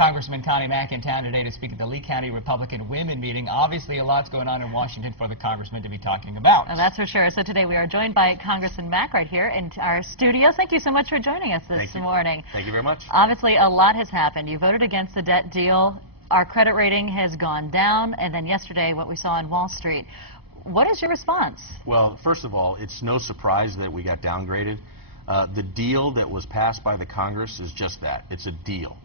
Congressman Connie Mack in town today to speak at the Lee County Republican Women Meeting. Obviously, a lot's going on in Washington for the congressman to be talking about. And that's for sure. So today we are joined by Congressman Mack right here in our studio. Thank you so much for joining us this morning. Thank you very much. Obviously, a lot has happened. You voted against the debt deal. Our credit rating has gone down. And then yesterday, what we saw on Wall Street. What is your response? Well, first of all, it's no surprise that we got downgraded. The deal that was passed by the Congress is just that. It's a deal.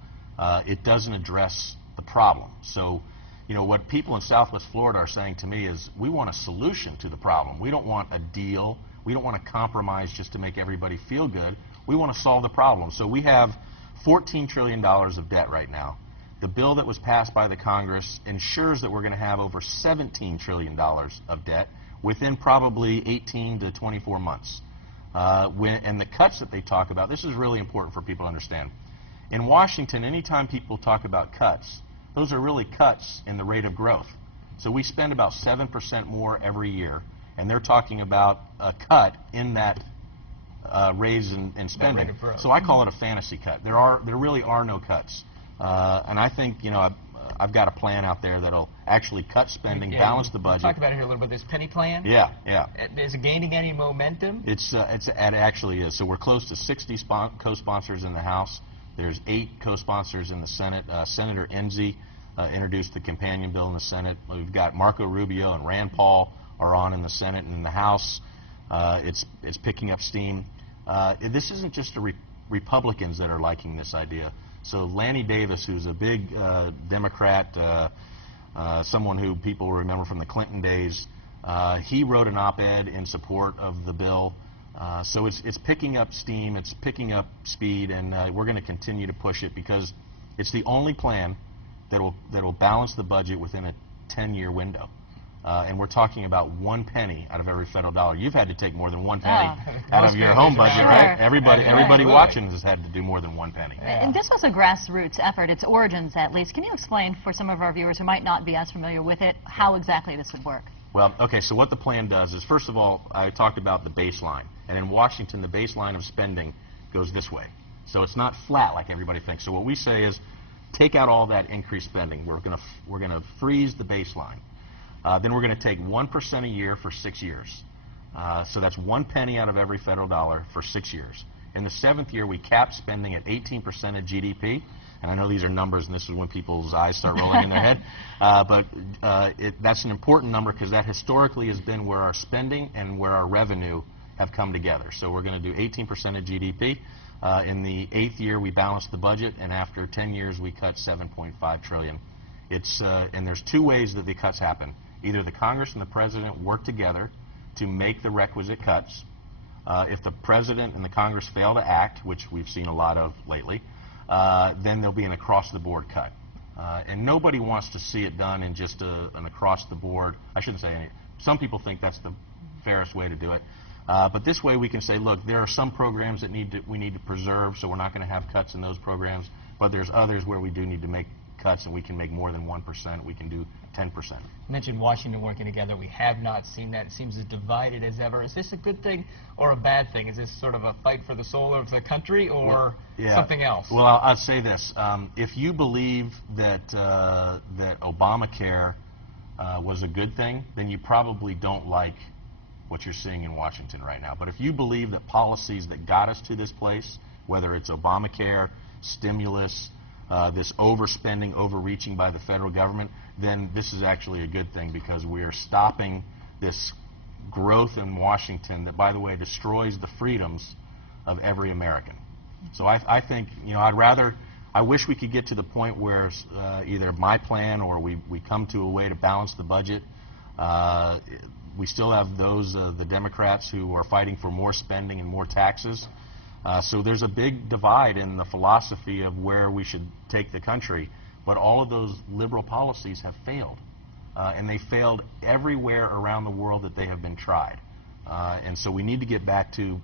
It doesn't address the problem. So, you know, what people in Southwest Florida are saying to me is we want a solution to the problem. We don't want a deal. We don't want to compromise just to make everybody feel good. We want to solve the problem. So we have $14 trillion of debt right now. The bill that was passed by the Congress ensures that we're going to have over $17 trillion of debt within probably 18 to 24 months. And the cuts that they talk about, this is really important for people to understand. In Washington, anytime people talk about cuts, those are really cuts in the rate of growth. So we spend about 7% more every year, and they're talking about a cut in that raise in spending. So I call it a fantasy cut. There really are no cuts. And I think, you know, I've got a plan out there that'll actually cut spending, balance the budget. Talk about it here a little bit. This penny plan. Yeah, yeah. Is it gaining any momentum? It actually is. So we're close to 60 co-sponsors in the House. There's 8 co-sponsors in the Senate. Senator Enzi introduced the companion bill in the Senate. We've got Marco Rubio and Rand Paul are on in the Senate, and in the House, it's picking up steam. This isn't just the Republicans that are liking this idea. So Lanny Davis, who's a big Democrat, someone who people remember from the Clinton days, he wrote an op-ed in support of the bill. So it's picking up steam, it's picking up speed, and we're going to continue to push it because it's the only plan that'll balance the budget within a 10-year window. And we're talking about 1 penny out of every federal dollar. You've had to take more than 1 penny out of your home budget, right? Everybody watching has had to do more than 1 penny. And this was a grassroots effort, its origins at least. Can you explain for some of our viewers who might not be as familiar with it how exactly this would work? Well, okay, so what the plan does is, first of all, I talked about the baseline. And in Washington, the baseline of spending goes this way. So it's not flat like everybody thinks. So what we say is take out all that increased spending. We're going to freeze the baseline. Then we're going to take 1% a year for 6 years. So that's 1 penny out of every federal dollar for 6 years. In the 7th year, we cap spending at 18% of GDP. And I know these are numbers, and this is when people's eyes start rolling in their head. But that's an important number because that historically has been where our spending and where our revenue have come together. So we're going to do 18% of GDP. In the 8th year, we balance the budget, and after 10 years, we cut $7.5 trillion. And there's 2 ways that the cuts happen. Either the Congress and the President work together to make the requisite cuts. If the President and the Congress fail to act, which we've seen a lot of lately, then there'll be an across-the-board cut. And nobody wants to see it done in just an across-the-board. I shouldn't say any. Some people think that's the fairest way to do it. But this way we can say, look, there are some programs that we need to preserve, so we're not going to have cuts in those programs. But there's others where we do need to make cuts, and we can make more than 1%. We can do 10%. You mentioned Washington working together. We have not seen that. It seems as divided as ever. Is this a good thing or a bad thing? Is this sort of a fight for the soul of the country or something else? Well, I'll say this. If you believe that Obamacare was a good thing, then you probably don't like what you're seeing in Washington right now. But if you believe that policies that got us to this place, whether it's Obamacare, stimulus, this overspending, overreaching by the federal government, then this is actually a good thing because we are stopping this growth in Washington that, by the way, destroys the freedoms of every American. So I think, you know, I wish we could get to the point where either my plan or we come to a way to balance the budget. We still have those, the Democrats who are fighting for more spending and more taxes. So there's a big divide in the philosophy of where we should take the country. But all of those liberal policies have failed. And they failed everywhere around the world that they have been tried. And so we need to get back to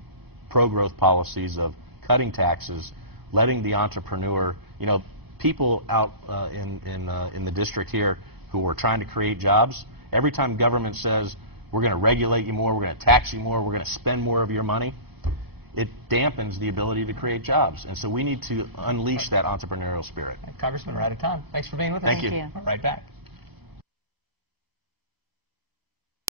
pro-growth policies of cutting taxes, letting the entrepreneur, you know, people out in the district here who are trying to create jobs, every time government says, we're going to regulate you more, we're going to tax you more, we're going to spend more of your money, it dampens the ability to create jobs. And so we need to unleash that entrepreneurial spirit. Congressman, we're out of time. Thanks for being with us. Thank you. Thank you. We're right back.